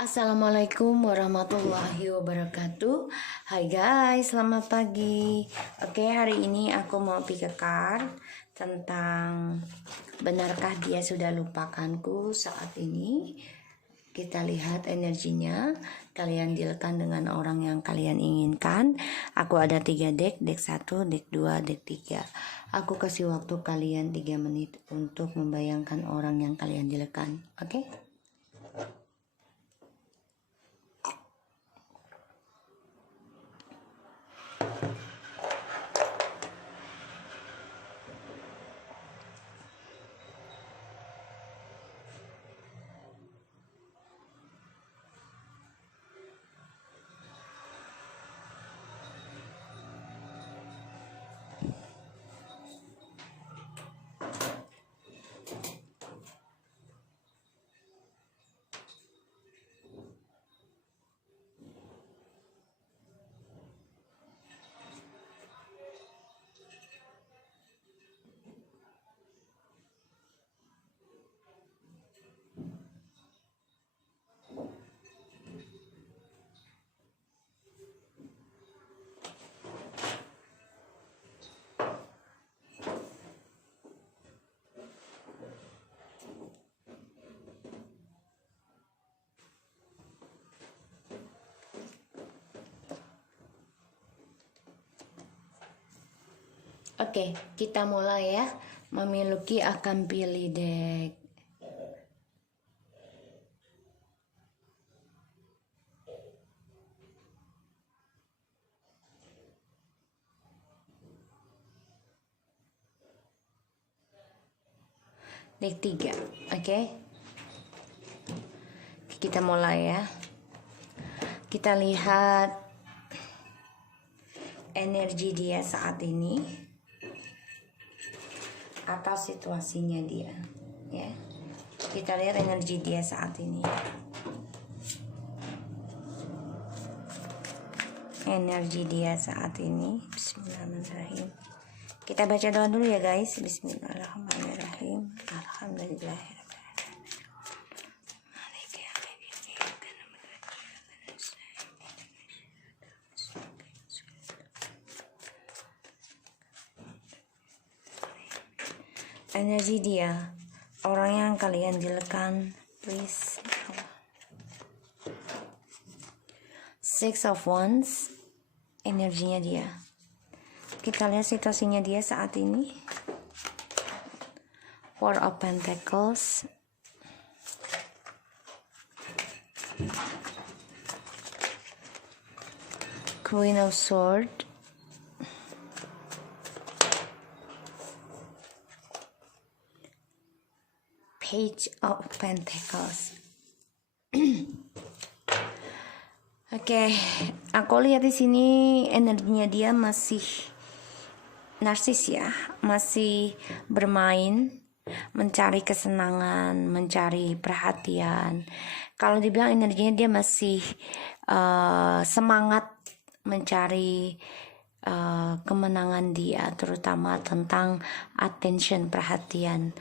Assalamualaikum warahmatullahi wabarakatuh. Hai guys, selamat pagi. Oke, hari ini aku mau pick a card tentang benarkah dia sudah lupakanku saat ini. Kita lihat energinya. Kalian dealkan dengan orang yang kalian inginkan. Aku ada 3 deck, deck 1, deck 2, deck 3. Aku kasih waktu kalian 3 menit untuk membayangkan orang yang kalian dealkan. Oke? Oke, kita mulai ya. Mamiluki akan pilih deck deck 3. Oke. Kita mulai ya. Kita lihat energi dia saat ini atau situasinya dia, ya. Kita lihat energi dia saat ini. Energi dia saat ini. Bismillahirrahmanirrahim. Kita baca doa dulu ya guys. Bismillahirrahmanirrahim. Alhamdulillahirrahmanirrahim. Energi dia, orang yang kalian dealkan, please. Six of Wands, energinya dia. Kita lihat situasinya dia saat ini. Four of Pentacles, Queen of Swords, Page of Pentacles. Oke, aku lihat di sini energinya dia masih narsis ya, masih bermain, mencari kesenangan, mencari perhatian. Kalau dibilang energinya dia masih semangat mencari kemenangan dia, terutama tentang attention, perhatian.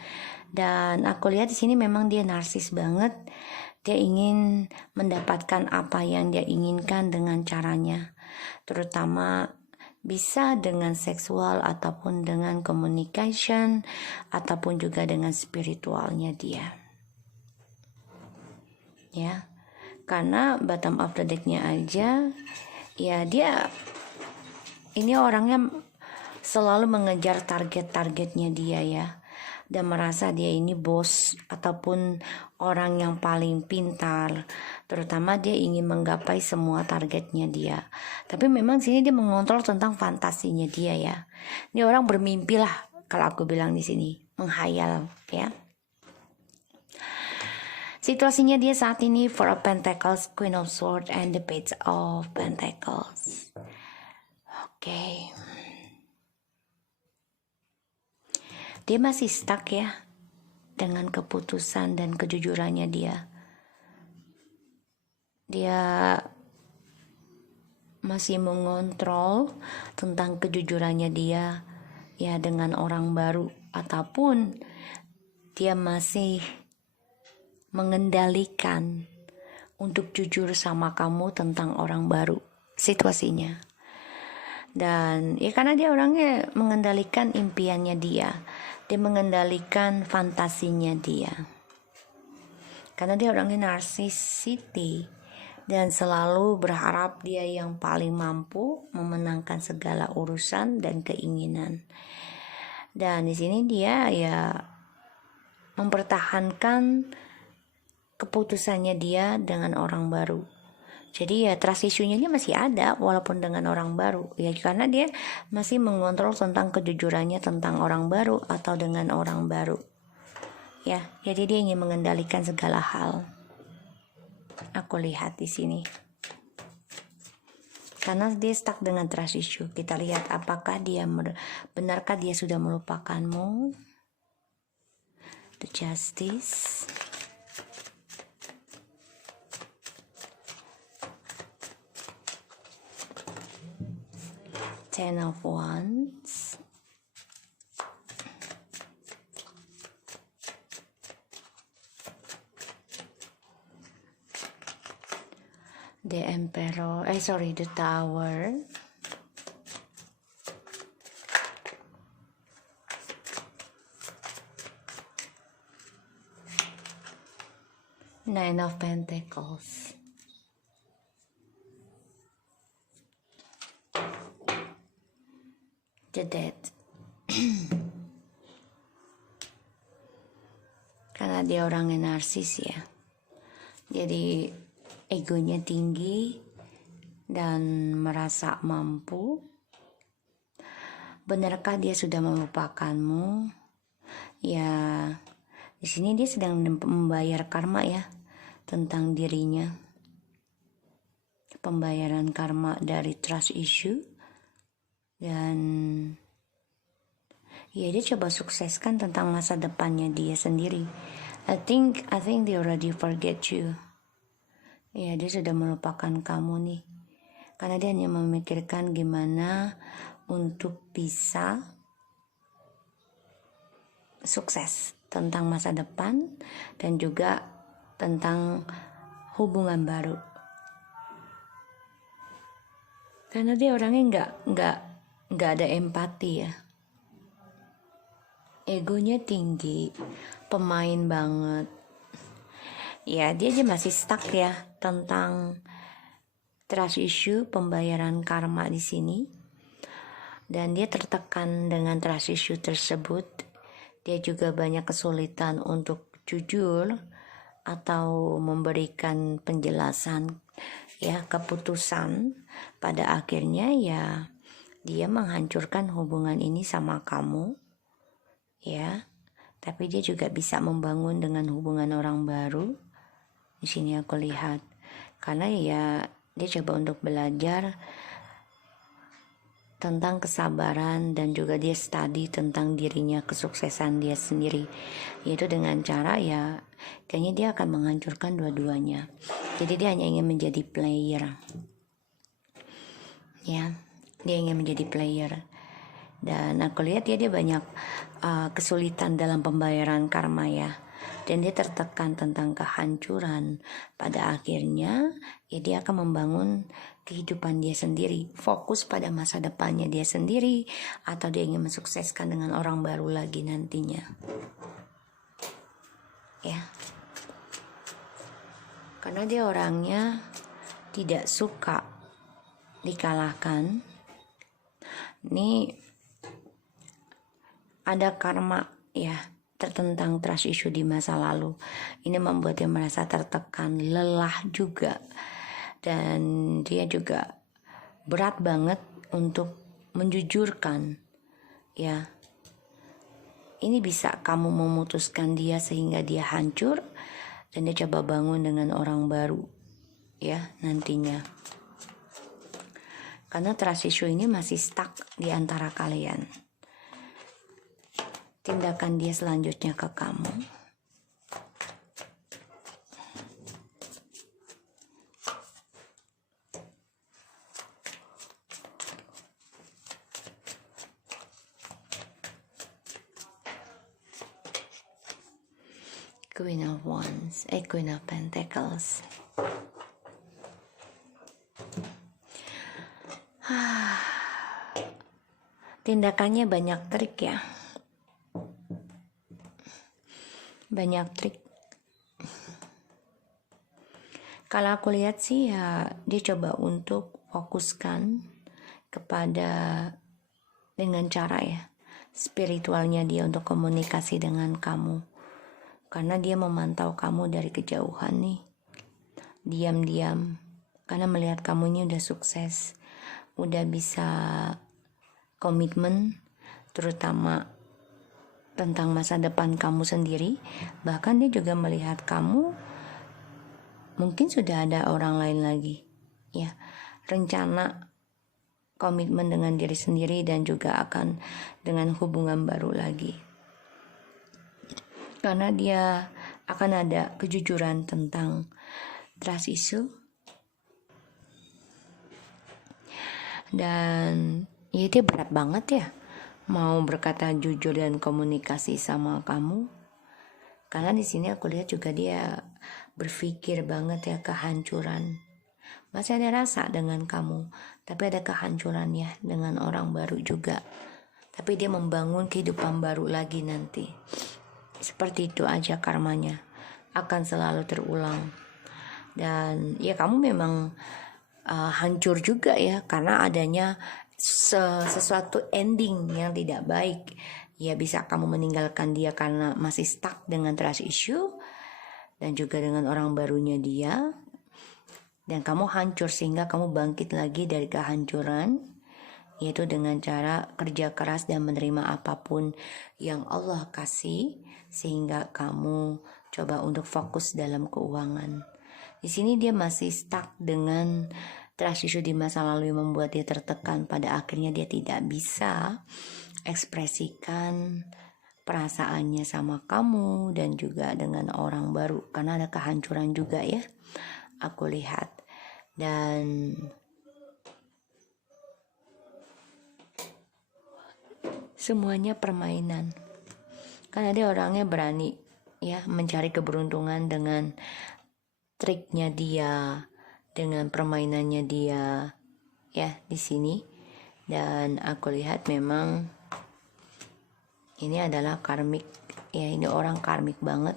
Dan aku lihat di sini memang dia narsis banget. Dia ingin mendapatkan apa yang dia inginkan dengan caranya, terutama bisa dengan seksual ataupun dengan communication ataupun juga dengan spiritualnya dia. Ya. Karena bottom of the deck-nya aja ya, dia ini orangnya selalu mengejar target-targetnya dia ya, dan merasa dia ini bos ataupun orang yang paling pintar, terutama dia ingin menggapai semua targetnya dia. Tapi memang sini dia mengontrol tentang fantasinya dia ya. Ini orang bermimpi lah kalau aku bilang di sini, menghayal ya. Situasinya dia saat ini Four of Pentacles, Queen of Swords, and the Page of Pentacles. Oke. Dia masih stuck ya dengan keputusan dan kejujurannya dia. Dia masih mengontrol tentang kejujurannya dia ya dengan orang baru, ataupun dia masih mengendalikan untuk jujur sama kamu tentang orang baru, situasinya. Dan ya karena dia orangnya mengendalikan impiannya dia mengendalikan fantasinya dia. Karena dia orangnya narsisiti dan selalu berharap dia yang paling mampu memenangkan segala urusan dan keinginan. Dan di sini dia ya mempertahankan keputusannya dia dengan orang baru. Jadi ya trust issue-nya dia masih ada walaupun dengan orang baru. Ya karena dia masih mengontrol tentang kejujurannya tentang orang baru atau dengan orang baru. Ya, jadi dia ingin mengendalikan segala hal. Aku lihat di sini. Karena dia stuck dengan trust issue. Kita lihat apakah benarkah dia sudah melupakanmu. The Justice. Ten of Wands. The Emperor, the Tower. Nine of Pentacles. The Death. Karena dia orangnya narsis ya. Jadi egonya tinggi dan merasa mampu. Benarkah dia sudah melupakanmu? Ya, di sini dia sedang membayar karma ya tentang dirinya. Pembayaran karma dari trust issue. Dan ya dia coba sukseskan tentang masa depannya dia sendiri. I think they already forget you. Ya dia sudah melupakan kamu nih. Karena dia hanya memikirkan gimana untuk bisa sukses tentang masa depan dan juga tentang hubungan baru. Karena dia orangnya nggak ada empati ya. Egonya tinggi, pemain banget. Ya dia aja masih stuck ya tentang trust issue, pembayaran karma di sini. Dan dia tertekan dengan trust issue tersebut. Dia juga banyak kesulitan untuk jujur atau memberikan penjelasan ya, keputusan. Pada akhirnya ya dia menghancurkan hubungan ini sama kamu ya, tapi dia juga bisa membangun dengan hubungan orang baru. Di sini aku lihat karena ya dia coba untuk belajar tentang kesabaran dan juga dia study tentang dirinya, kesuksesan dia sendiri, yaitu dengan cara ya kayaknya dia akan menghancurkan dua-duanya. Jadi dia hanya ingin menjadi player ya, dia ingin menjadi player. Dan aku lihat dia banyak kesulitan dalam pembayaran karma ya, dan dia tertekan tentang kehancuran. Pada akhirnya ya dia akan membangun kehidupan dia sendiri, fokus pada masa depannya dia sendiri, atau dia ingin mensukseskan dengan orang baru lagi nantinya ya. Karena dia orangnya tidak suka dikalahkan. Ini ada karma ya tentang trust issue di masa lalu. Ini membuat dia merasa tertekan, lelah juga. Dan dia juga berat banget untuk menjujurkan ya. Ini bisa kamu memutuskan dia sehingga dia hancur dan dia coba bangun dengan orang baru ya nantinya. Karena trust issue ini masih stuck di antara kalian. Tindakan dia selanjutnya ke kamu. Queen of Wands, Queen of Pentacles. Tindakannya banyak trik ya, banyak trik. Kalau aku lihat sih ya, dia coba untuk fokuskan kepada dengan cara ya spiritualnya dia untuk komunikasi dengan kamu, karena dia memantau kamu dari kejauhan nih, diam-diam, karena melihat kamu ini udah sukses, udah bisa komitmen, terutama tentang masa depan kamu sendiri. Bahkan dia juga melihat kamu mungkin sudah ada orang lain lagi, ya, rencana komitmen dengan diri sendiri dan juga akan dengan hubungan baru lagi. Karena dia akan ada kejujuran tentang trust issue. Dan ya dia berat banget ya mau berkata jujur dan komunikasi sama kamu. Karena di sini aku lihat juga dia berpikir banget ya kehancuran. Masih ada rasa dengan kamu, tapi ada kehancuran ya dengan orang baru juga. Tapi dia membangun kehidupan baru lagi nanti. Seperti itu aja karmanya, akan selalu terulang. Dan ya kamu memang hancur juga ya, karena adanya sesuatu ending yang tidak baik. Ya bisa kamu meninggalkan dia karena masih stuck dengan trust issue, dan juga dengan orang barunya dia. Dan kamu hancur sehingga kamu bangkit lagi dari kehancuran, yaitu dengan cara kerja keras dan menerima apapun yang Allah kasih, sehingga kamu coba untuk fokus dalam keuangan. Di sini dia masih stuck dengan trust issue di masa lalu yang membuat dia tertekan. Pada akhirnya dia tidak bisa ekspresikan perasaannya sama kamu dan juga dengan orang baru, karena ada kehancuran juga ya, aku lihat. Dan semuanya permainan, karena dia orangnya berani ya mencari keberuntungan dengan triknya dia, dengan permainannya dia ya di sini. Dan aku lihat memang ini adalah karmik ya, ini orang karmik banget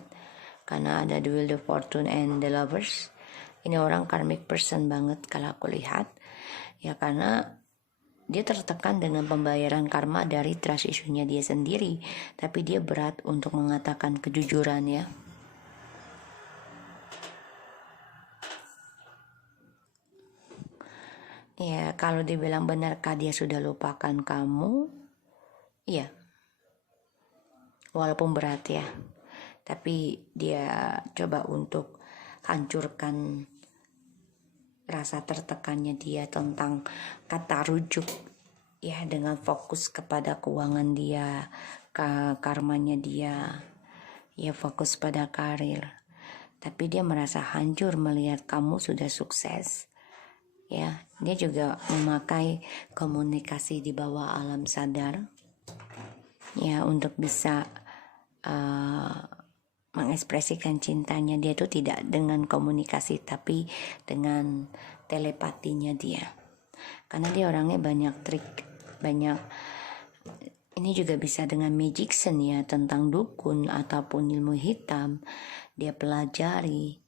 karena ada the Wheel of Fortune and the Lovers. Ini orang karmic person banget kalau aku lihat ya, karena dia tertekan dengan pembayaran karma dari trust issue-nya dia sendiri, tapi dia berat untuk mengatakan kejujuran ya. Ya, kalau dibilang benarkah dia sudah lupakan kamu? Iya. Walaupun berat ya, tapi dia coba untuk hancurkan rasa tertekannya dia tentang kata rujuk ya, dengan fokus kepada keuangan dia, karmanya dia, ya fokus pada karir. Tapi dia merasa hancur melihat kamu sudah sukses ya. Dia juga memakai komunikasi di bawah alam sadar ya untuk bisa mengekspresikan cintanya. Dia tuh tidak dengan komunikasi tapi dengan telepatinya dia, karena dia orangnya banyak trik, banyak. Ini juga bisa dengan magician ya, tentang dukun ataupun ilmu hitam dia pelajari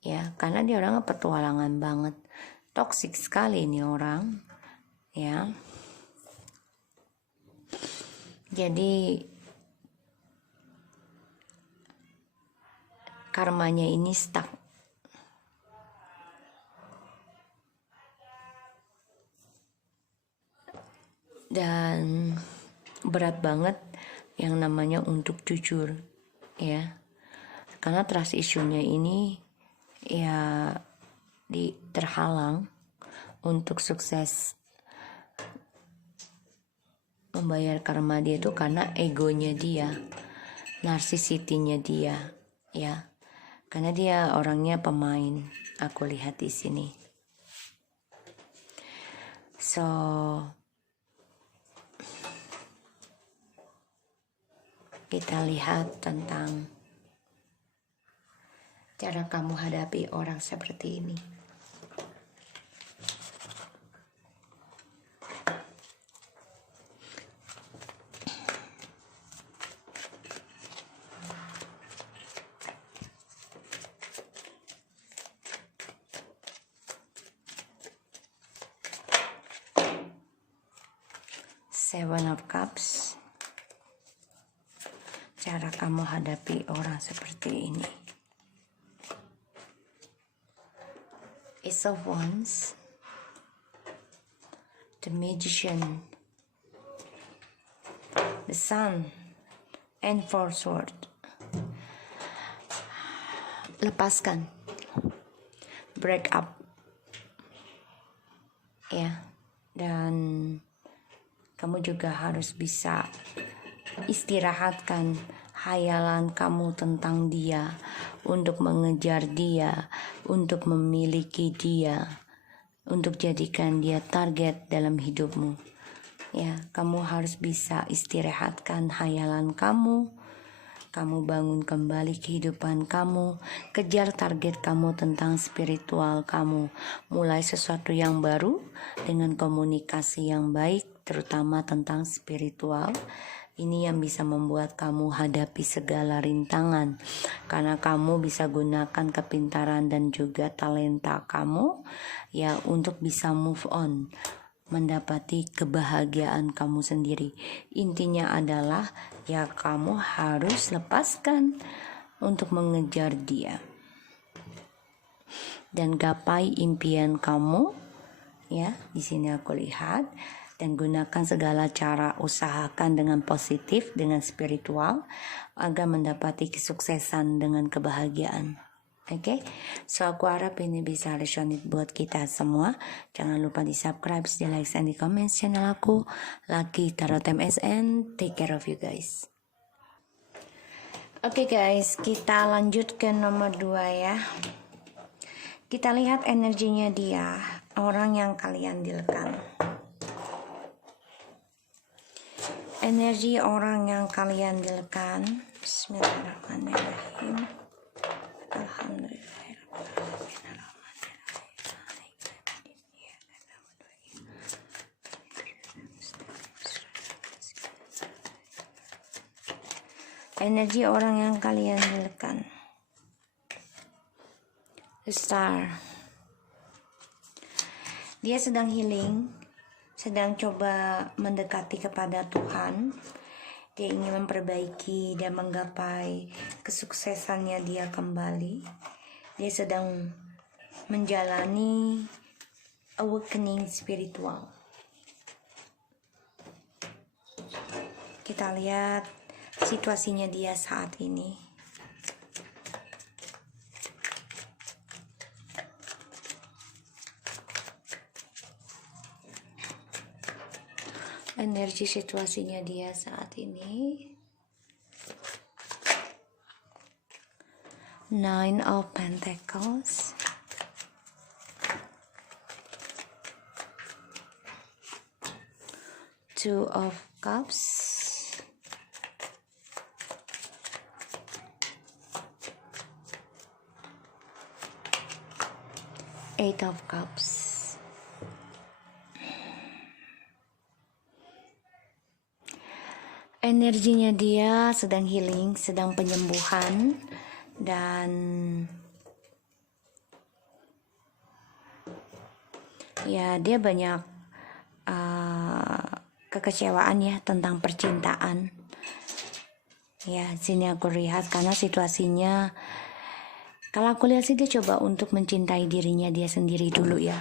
ya, karena dia orangnya petualangan banget. Toksik sekali ini orang ya. Jadi karmanya ini stuck. Dan berat banget yang namanya untuk jujur ya. Karena trust issue-nya ini ya terhalang untuk sukses membayar karma dia itu karena egonya dia, narsisitinya dia ya. Karena dia orangnya pemain, aku lihat di sini. So kita lihat tentang cara kamu hadapi orang seperti ini. Seven of Cups. Cara kamu hadapi orang seperti ini. Ace of Wands. The Magician. The Sun. And Four Swords. Lepaskan. Break up. Ya. Dan kamu juga harus bisa istirahatkan hayalan kamu tentang dia, untuk mengejar dia, untuk memiliki dia, untuk jadikan dia target dalam hidupmu. Ya, kamu harus bisa istirahatkan hayalan kamu. Kamu bangun kembali kehidupan kamu, kejar target kamu tentang spiritual kamu, mulai sesuatu yang baru dengan komunikasi yang baik, terutama tentang spiritual. Ini yang bisa membuat kamu hadapi segala rintangan, karena kamu bisa gunakan kepintaran dan juga talenta kamu ya untuk bisa move on, mendapati kebahagiaan kamu sendiri. Intinya adalah ya kamu harus lepaskan untuk mengejar dia dan gapai impian kamu. Ya, di sini aku lihat, dan gunakan segala cara, usahakan dengan positif, dengan spiritual agar mendapati kesuksesan dengan kebahagiaan. Oke, so aku harap ini bisa resonate buat kita semua. Jangan lupa di subscribe, di like, dan di comment channel aku. Lucky Tarot MSN, take care of you guys. Oke guys, kita lanjut ke nomor 2 ya. Kita lihat energinya dia, orang yang kalian dealkan. Energi orang yang kalian dealkan. Bismillahirrahmanirrahim. Energi orang yang kalian dealkan. The Star. Dia sedang healing, sedang coba mendekati kepada Tuhan. Dia ingin memperbaiki dan menggapai kesuksesannya dia kembali. Dia sedang menjalani awakening spiritual. Kita lihat situasinya dia saat ini. Energi situasinya dia saat ini. Nine of Pentacles. Two of Cups. Eight of Cups. Energinya dia sedang healing, sedang penyembuhan, dan ya dia banyak kekecewaan ya tentang percintaan. Ya, sini aku lihat karena situasinya, kalau aku lihat sih dia coba untuk mencintai dirinya dia sendiri dulu ya,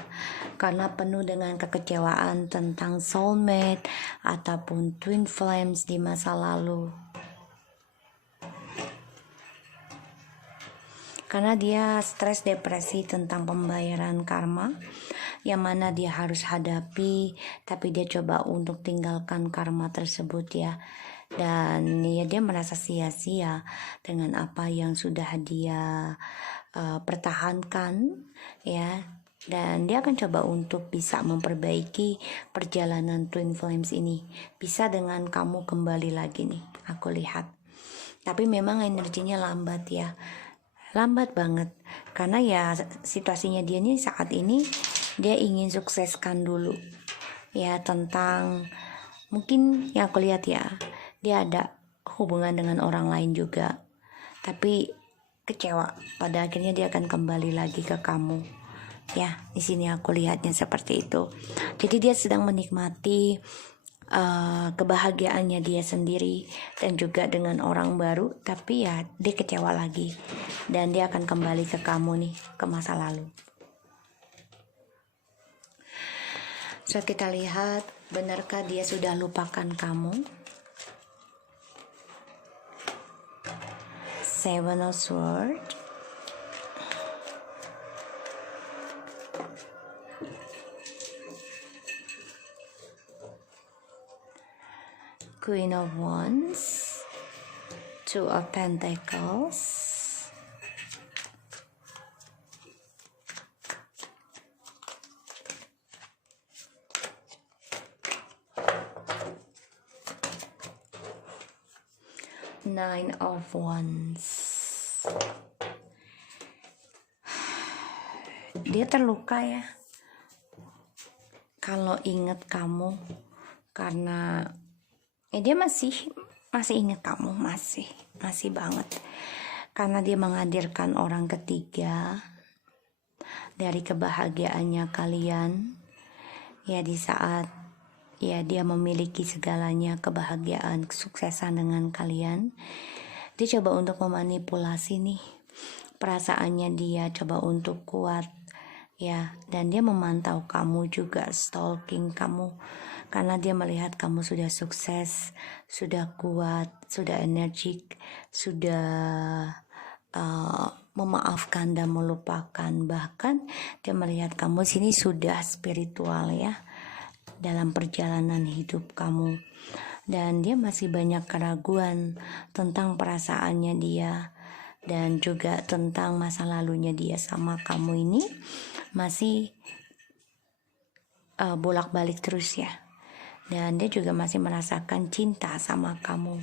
karena penuh dengan kekecewaan tentang soulmate ataupun twin flames di masa lalu. Karena dia stres depresi tentang pembayaran karma yang mana dia harus hadapi, tapi dia coba untuk tinggalkan karma tersebut ya. Dan ya dia merasa sia-sia dengan apa yang sudah dia pertahankan ya. Dan dia akan coba untuk bisa memperbaiki perjalanan twin flames ini. Bisa dengan kamu kembali lagi nih, aku lihat. Tapi memang energinya lambat ya. lambat banget, karena ya situasinya dia nih saat ini dia ingin sukseskan dulu ya, tentang mungkin yang aku lihat ya, dia ada hubungan dengan orang lain juga, tapi kecewa, pada akhirnya dia akan kembali lagi ke kamu ya. Di sini aku lihatnya seperti itu. Jadi dia sedang menikmati kebahagiaannya dia sendiri dan juga dengan orang baru, tapi ya dia kecewa lagi dan dia akan kembali ke kamu nih, ke masa lalu. So kita lihat, benarkah dia sudah lupakan kamu? Seven of Swords, Queen of Wands, Two of Pentacles, Nine of Wands. Dia terluka ya kalau ingat kamu, karena dia masih ingat kamu, masih banget, karena dia menghadirkan orang ketiga dari kebahagiaannya kalian ya, di saat ya dia memiliki segalanya, kebahagiaan, kesuksesan dengan kalian. Dia coba untuk memanipulasi nih perasaannya, dia coba untuk kuat ya, dan dia memantau kamu juga, stalking kamu, karena dia melihat kamu sudah sukses, sudah kuat, sudah energik, sudah memaafkan dan melupakan. Bahkan dia melihat kamu sini sudah spiritual ya, dalam perjalanan hidup kamu, dan dia masih banyak keraguan tentang perasaannya dia, dan juga tentang masa lalunya dia sama kamu ini masih bolak-balik terus ya. Dan dia juga masih merasakan cinta sama kamu.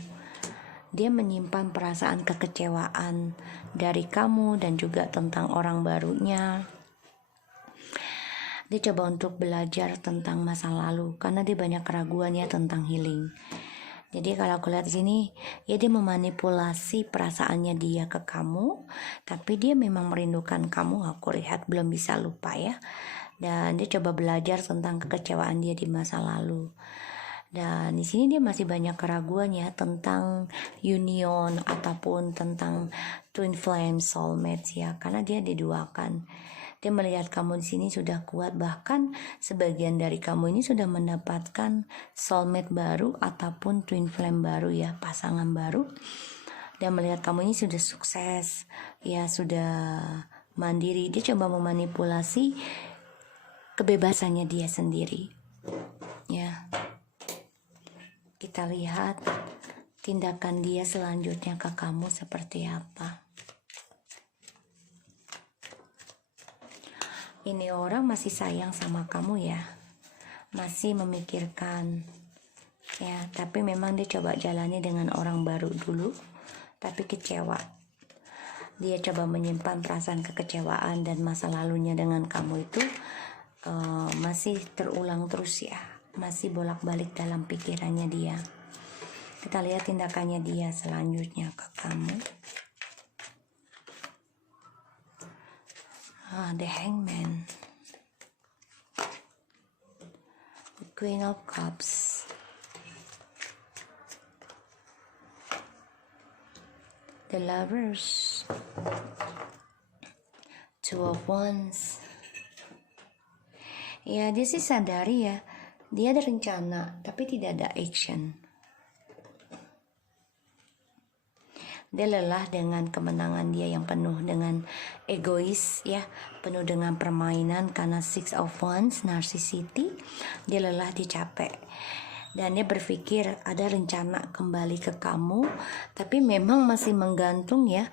Dia menyimpan perasaan kekecewaan dari kamu dan juga tentang orang barunya. Dia coba untuk belajar tentang masa lalu karena dia banyak keraguannya tentang healing. Jadi kalau aku lihat di sini, ya dia memanipulasi perasaannya dia ke kamu, tapi dia memang merindukan kamu. Aku lihat belum bisa lupa ya. Dan dia coba belajar tentang kekecewaan dia di masa lalu. Dan di sini dia masih banyak keraguan ya tentang union ataupun tentang twin flame soulmates ya, karena dia diduakan. Dia melihat kamu di sini sudah kuat, bahkan sebagian dari kamu ini sudah mendapatkan soulmate baru ataupun twin flame baru ya, pasangan baru. Dan melihat kamu ini sudah sukses ya, sudah mandiri. Dia coba memanipulasi kebebasannya dia sendiri ya. Kita lihat tindakan dia selanjutnya ke kamu seperti apa. Ini orang masih sayang sama kamu ya, masih memikirkan ya, tapi memang dia coba jalani dengan orang baru dulu, tapi kecewa. Dia coba menyimpan perasaan kekecewaan dan masa lalunya dengan kamu itu masih terulang terus ya, masih bolak-balik dalam pikirannya dia. Kita lihat tindakannya dia selanjutnya ke kamu. The Hangman, the Queen of Cups, the Lovers, Two of Wands. Ya, dia sih sadari ya, dia ada rencana tapi tidak ada action. Dia lelah dengan kemenangan dia yang penuh dengan egois ya, penuh dengan permainan karena Six of Wands, narcissistic. Dia lelah, dia capek. Dan dia berpikir ada rencana kembali ke kamu, tapi memang masih menggantung ya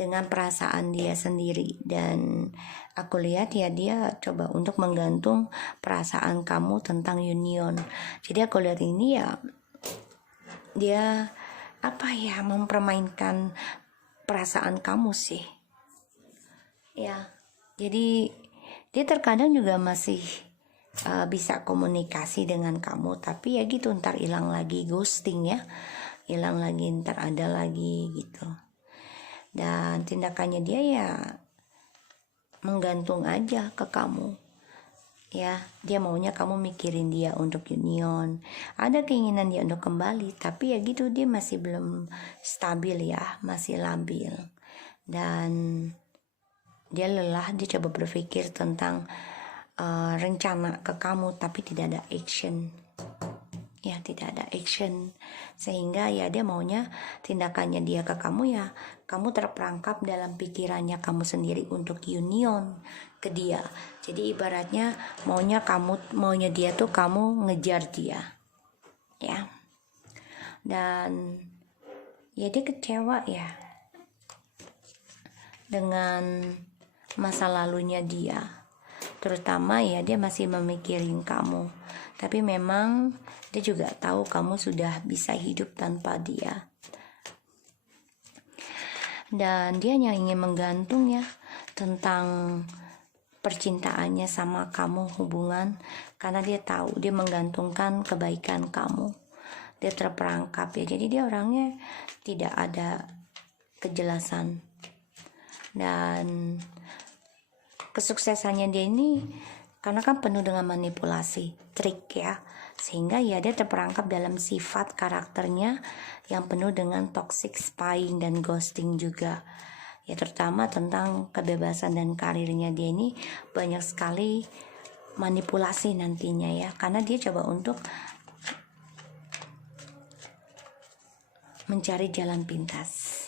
dengan perasaan dia sendiri. Dan aku lihat ya, dia coba untuk menggantung perasaan kamu tentang union. Jadi aku lihat ini ya, dia mempermainkan perasaan kamu sih Ya, jadi dia terkadang juga masih bisa komunikasi dengan kamu, tapi ya gitu ntar hilang lagi, ghosting ya, hilang lagi, ntar ada lagi gitu. Dan tindakannya dia ya menggantung aja ke kamu. Ya, dia maunya kamu mikirin dia untuk union. Ada keinginan dia untuk kembali, tapi ya gitu dia masih belum stabil ya, masih labil. Dan dia lelah, dia coba berpikir tentang rencana ke kamu, tapi tidak ada action. Ya, tidak ada action. Sehingga ya dia maunya tindakannya dia ke kamu ya, kamu terperangkap dalam pikirannya kamu sendiri untuk union ke dia. Jadi ibaratnya maunya dia tuh kamu ngejar dia. Ya. Dan ya dia kecewa ya dengan masa lalunya dia, terutama ya dia masih memikirin kamu, tapi memang dia juga tahu kamu sudah bisa hidup tanpa dia, dan dia hanya ingin menggantung ya tentang percintaannya sama kamu, hubungan, karena dia tahu dia menggantungkan kebaikan kamu. Dia terperangkap ya, jadi dia orangnya tidak ada kejelasan. Dan kesuksesannya dia ini karena kan penuh dengan manipulasi, trik ya, sehingga ya dia terperangkap dalam sifat karakternya yang penuh dengan toxic spying dan ghosting juga ya, terutama tentang kebebasan dan karirnya. Dia ini banyak sekali manipulasi nantinya ya, karena dia coba untuk mencari jalan pintas.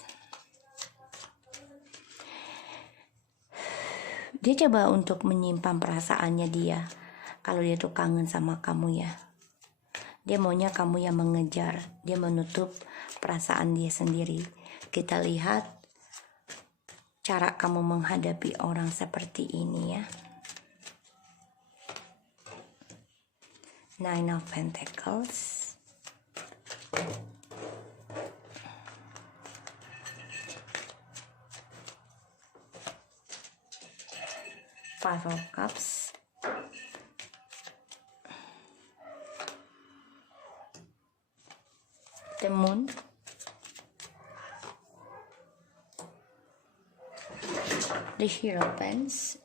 Dia coba untuk menyimpan perasaannya dia kalau dia tuh kangen sama kamu ya. Dia maunya kamu yang mengejar, dia menutup perasaan dia sendiri. Kita lihat cara kamu menghadapi orang seperti ini ya. Nine of Pentacles, Five of Cups, the Moon, the Hierophants,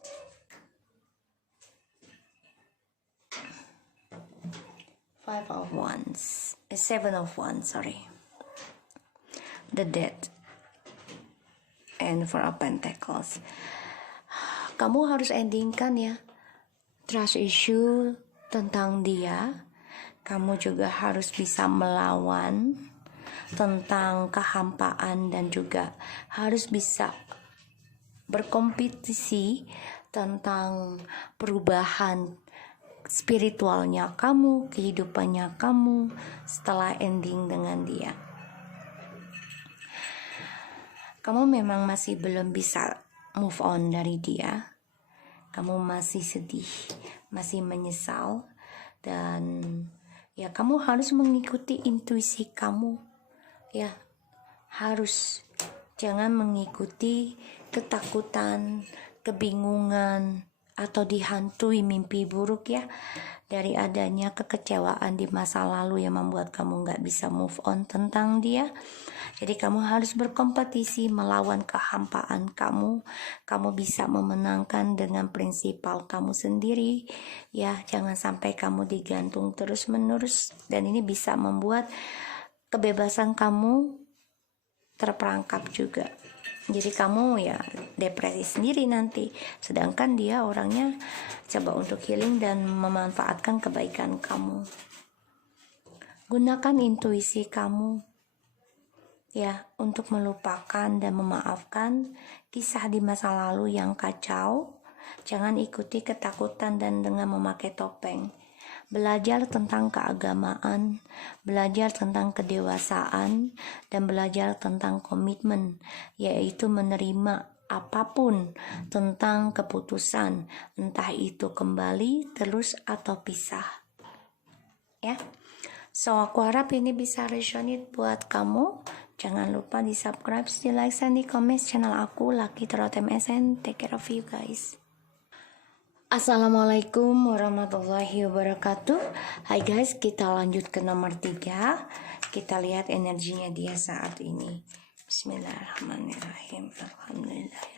Five of Wands, Seven of Wands, sorry, the Death, and Four of Pentacles. Kamu harus endingkan ya trust issue tentang dia. Kamu juga harus bisa melawan tentang kehampaan, dan juga harus bisa berkompetisi tentang perubahan spiritualnya kamu, kehidupannya kamu setelah ending dengan dia. Kamu memang masih belum bisa move on dari dia. Kamu masih sedih, masih menyesal, dan ya kamu harus mengikuti intuisi kamu ya, harus. Jangan mengikuti ketakutan, kebingungan, atau dihantui mimpi buruk ya, dari adanya kekecewaan di masa lalu yang membuat kamu gak bisa move on tentang dia. Jadi kamu harus berkompetisi melawan kehampaan kamu. Kamu bisa memenangkan dengan prinsipal kamu sendiri ya. Jangan sampai kamu digantung terus menerus, dan ini bisa membuat kebebasan kamu terperangkap juga. Jadi kamu ya depresi sendiri nanti, sedangkan dia orangnya coba untuk healing dan memanfaatkan kebaikan kamu. Gunakan intuisi kamu ya untuk melupakan dan memaafkan kisah di masa lalu yang kacau. Jangan ikuti ketakutan dan dengan memakai topeng. Belajar tentang keagamaan, belajar tentang kedewasaan, dan belajar tentang komitmen, yaitu menerima apapun tentang keputusan, entah itu kembali, terus, atau pisah. Ya, so aku harap ini bisa resonate buat kamu. Jangan lupa di subscribe, di like, dan di komen channel aku Lucky Tarot MSN. Take care of you guys. Assalamualaikum warahmatullahi wabarakatuh. Hai guys, kita lanjut ke nomor 3. Kita lihat energinya dia saat ini. Bismillahirrahmanirrahim. Alhamdulillahirrahmanirrahim.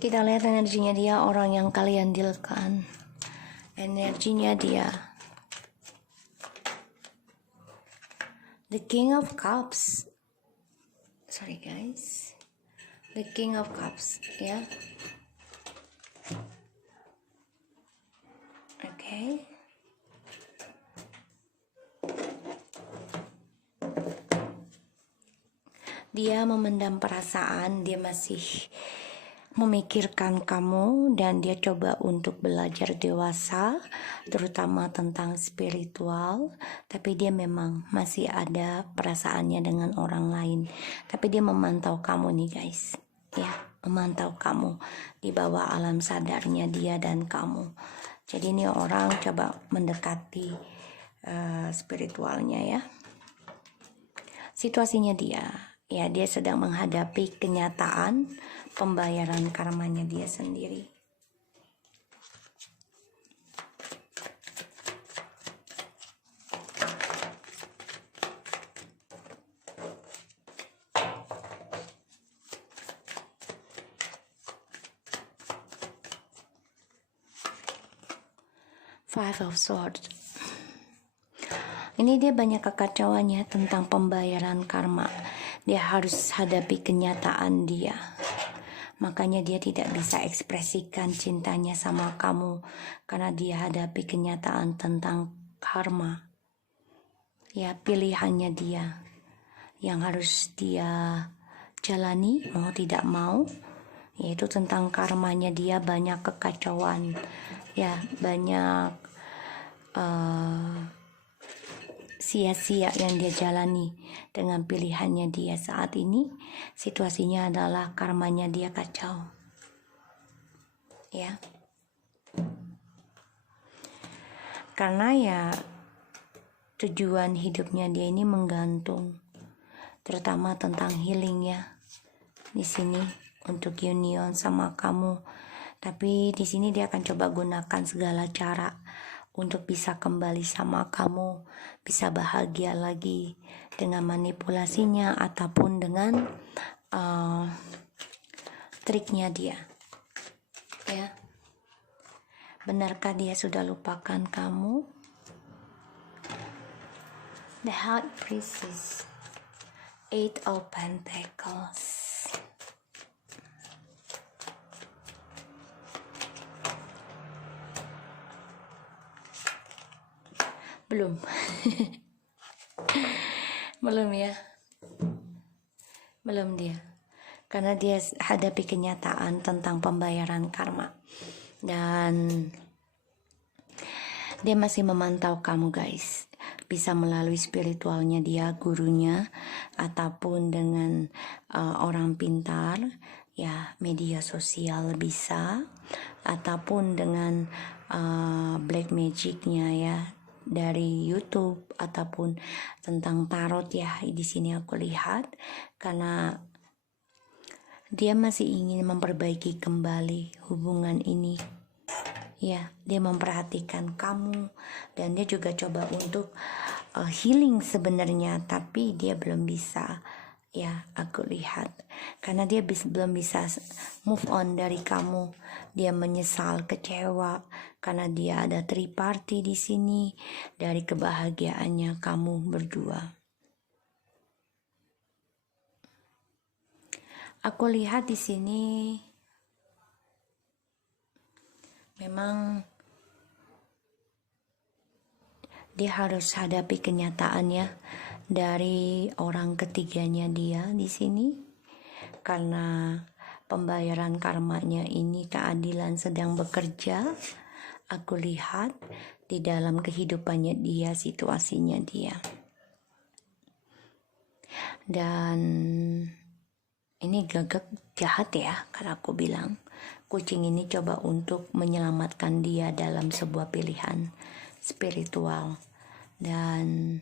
Kita lihat energinya dia, orang yang kalian dealkan. Energinya dia. The King of Cups. Sorry guys. The King of Cups, ya. Oke. Dia memendam perasaan, dia masih memikirkan kamu dan dia coba untuk belajar dewasa, terutama tentang spiritual, tapi dia memang masih ada perasaannya dengan orang lain. Tapi dia memantau kamu nih guys, ya, memantau kamu di bawah alam sadarnya dia dan kamu. Jadi ini orang coba mendekati spiritualnya ya. Situasinya dia, ya dia sedang menghadapi kenyataan pembayaran karmanya dia sendiri. Five of Swords. Ini dia banyak kekacauannya tentang pembayaran karma. Dia harus hadapi kenyataan dia. Makanya dia tidak bisa ekspresikan cintanya sama kamu karena dia hadapi kenyataan tentang karma. Ya, pilihannya dia yang harus dia jalani mau tidak mau, yaitu tentang karmanya dia. Banyak kekacauan, ya, banyak sia-sia yang dia jalani dengan pilihannya dia saat ini. Situasinya adalah karmanya dia kacau, ya, karena ya tujuan hidupnya dia ini menggantung, terutama tentang healing ya di sini untuk union sama kamu. Tapi di sini dia akan coba gunakan segala cara untuk bisa kembali sama kamu, bisa bahagia lagi dengan manipulasinya ataupun dengan triknya dia. Ya, benarkah dia sudah lupakan kamu? The High Priestess, Eight of Pentacles. Belum. Belum ya. Belum dia. Karena dia hadapi kenyataan tentang pembayaran karma. Dan dia masih memantau kamu guys. Bisa melalui spiritualnya dia, gurunya, ataupun dengan orang pintar, ya, media sosial bisa, ataupun dengan black magicnya ya, dari YouTube ataupun tentang tarot ya. Di sini aku lihat karena dia masih ingin memperbaiki kembali hubungan ini. Ya, dia memperhatikan kamu dan dia juga coba untuk healing sebenarnya, tapi dia belum bisa. Ya, aku lihat karena dia belum bisa move on dari kamu. Dia menyesal, kecewa karena dia ada triparty di sini dari kebahagiaannya kamu berdua. Aku lihat di sini memang dia harus hadapi kenyataannya dari orang ketiganya dia di sini, karena pembayaran karmanya ini keadilan sedang bekerja. Aku lihat di dalam kehidupannya dia, situasinya dia. Dan ini gagak jahat ya, karena aku bilang kucing ini coba untuk menyelamatkan dia dalam sebuah pilihan spiritual. Dan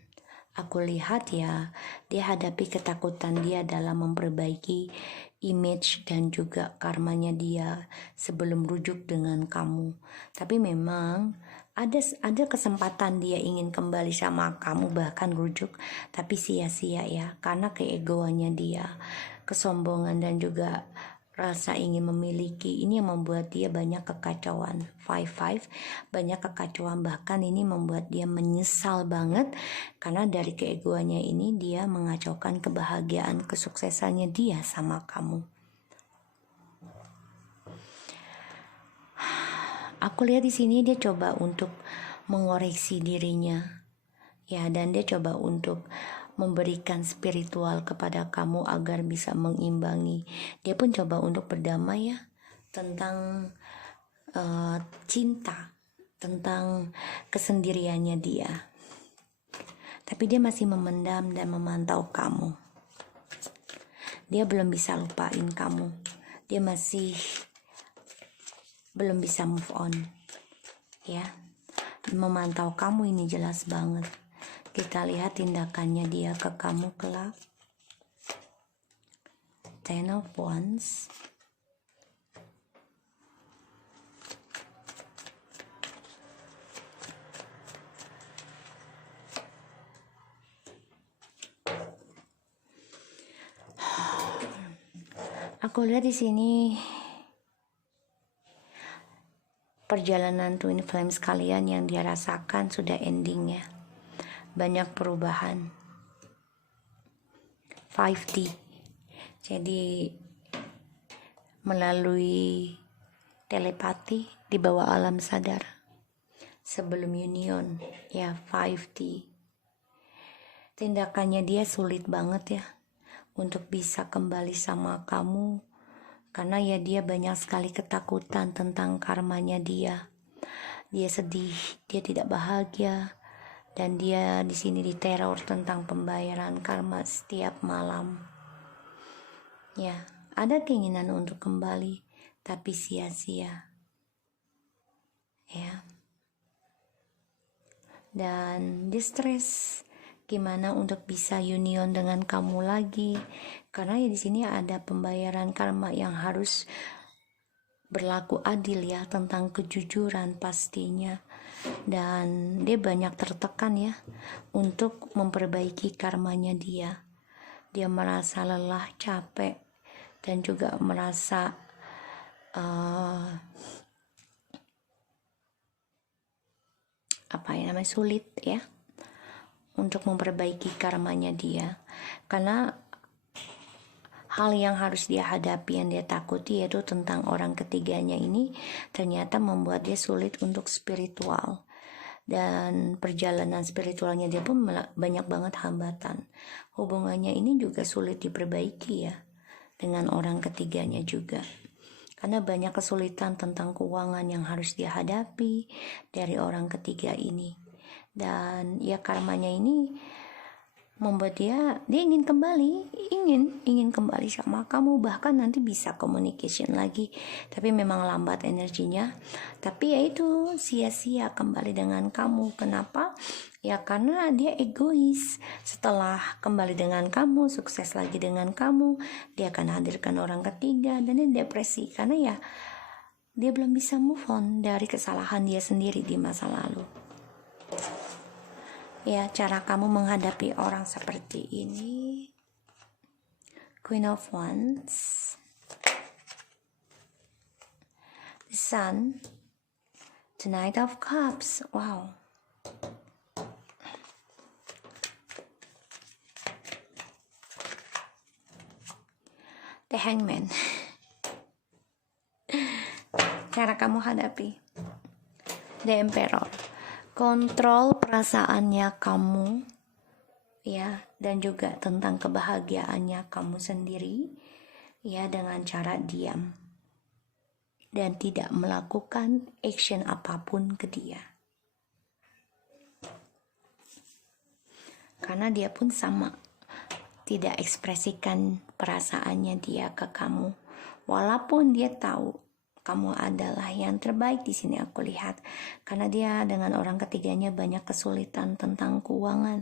aku lihat ya, dia hadapi ketakutan dia dalam memperbaiki image dan juga karmanya dia sebelum rujuk dengan kamu. Tapi memang ada kesempatan dia ingin kembali sama kamu, bahkan rujuk, tapi sia-sia ya, karena keegoannya dia, kesombongan dan juga rasa ingin memiliki ini yang membuat dia banyak kekacauan. 5-5 banyak kekacauan, bahkan ini membuat dia menyesal banget karena dari keegoannya ini dia mengacaukan kebahagiaan kesuksesannya dia sama kamu. Aku lihat di sini dia coba untuk mengoreksi dirinya ya, dan dia coba untuk memberikan spiritual kepada kamu agar bisa mengimbangi. Dia pun coba untuk berdamai ya tentang cinta, tentang kesendiriannya dia. Tapi dia masih memendam dan memantau kamu. Dia belum bisa lupain kamu. Dia masih belum bisa move on. Ya. Memantau kamu ini jelas banget. Kita lihat tindakannya dia ke kamu kelak. Ten of Wands. Aku lihat di sini perjalanan twin flames kalian yang dia rasakan sudah ending ya. Banyak perubahan. 5D. Jadi melalui telepati di bawah alam sadar sebelum union ya, 5D. Tindakannya dia sulit banget ya untuk bisa kembali sama kamu, karena ya dia banyak sekali ketakutan tentang karmanya dia. Dia sedih, dia tidak bahagia, dan dia di sini diteror tentang pembayaran karma setiap malam. Ya, ada keinginan untuk kembali, tapi sia-sia. Ya. Dan distress, gimana untuk bisa union dengan kamu lagi? Karena ya di sini ada pembayaran karma yang harus berlaku adil ya, tentang kejujuran pastinya. Dan dia banyak tertekan ya untuk memperbaiki karmanya dia. Dia merasa lelah, capek, dan juga merasa sulit ya untuk memperbaiki karmanya dia, karena hal yang harus dia hadapi, yang dia takuti, yaitu tentang orang ketiganya ini ternyata membuat dia sulit untuk spiritual. Dan perjalanan spiritualnya dia pun banyak banget hambatan. Hubungannya ini juga sulit diperbaiki ya dengan orang ketiganya juga, karena banyak kesulitan tentang keuangan yang harus dia hadapi dari orang ketiga ini. Dan ya karmanya ini membuat dia ingin kembali, ingin kembali sama kamu, bahkan nanti bisa communication lagi, tapi memang lambat energinya. Tapi ya itu sia-sia kembali dengan kamu. Kenapa? Ya karena dia egois. Setelah kembali dengan kamu, sukses lagi dengan kamu, dia akan hadirkan orang ketiga dan dia depresi, karena ya dia belum bisa move on dari kesalahan dia sendiri di masa lalu. Ya, cara kamu menghadapi orang seperti ini. Queen of Wands, the Sun, the Knight of Cups. Wow. The Hangman. Cara kamu hadapi. The Emperor. Kontrol perasaannya kamu ya, dan juga tentang kebahagiaannya kamu sendiri ya, dengan cara diam dan tidak melakukan action apapun ke dia, karena dia pun sama tidak ekspresikan perasaannya dia ke kamu, walaupun dia tahu kamu adalah yang terbaik. Di sini aku lihat, karena dia dengan orang ketiganya banyak kesulitan tentang keuangan,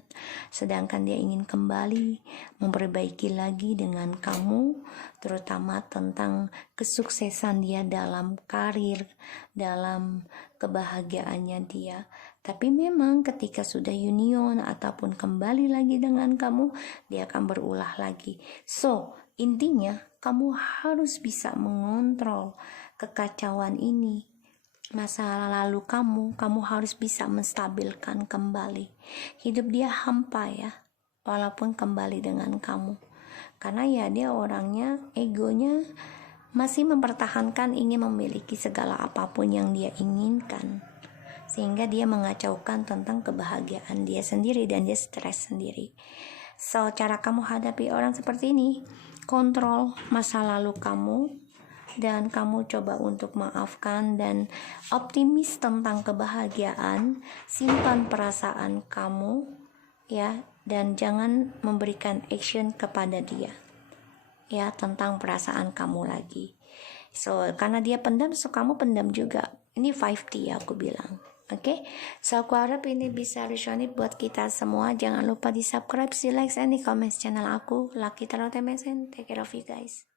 sedangkan dia ingin kembali memperbaiki lagi dengan kamu, terutama tentang kesuksesan dia dalam karir, dalam kebahagiaannya dia. Tapi memang ketika sudah union ataupun kembali lagi dengan kamu, dia akan berulah lagi. So, intinya kamu harus bisa mengontrol kekacauan ini. Masa lalu kamu harus bisa menstabilkan kembali. Hidup dia hampa ya, walaupun kembali dengan kamu. Karena ya dia orangnya, egonya masih mempertahankan ingin memiliki segala apapun yang dia inginkan, sehingga dia mengacaukan tentang kebahagiaan dia sendiri dan dia stres sendiri. So, cara kamu hadapi orang seperti ini, kontrol masa lalu kamu, dan kamu coba untuk maafkan dan optimis tentang kebahagiaan. Simpan perasaan kamu ya, dan jangan memberikan action kepada dia ya tentang perasaan kamu lagi. So, karena dia pendam, so kamu pendam juga. Ini 5T aku bilang. Oke, so aku harap ini bisa resonate buat kita semua. Jangan lupa di subscribe, like, and di comment channel aku, Lucky Tarot MSN. Take care of you guys.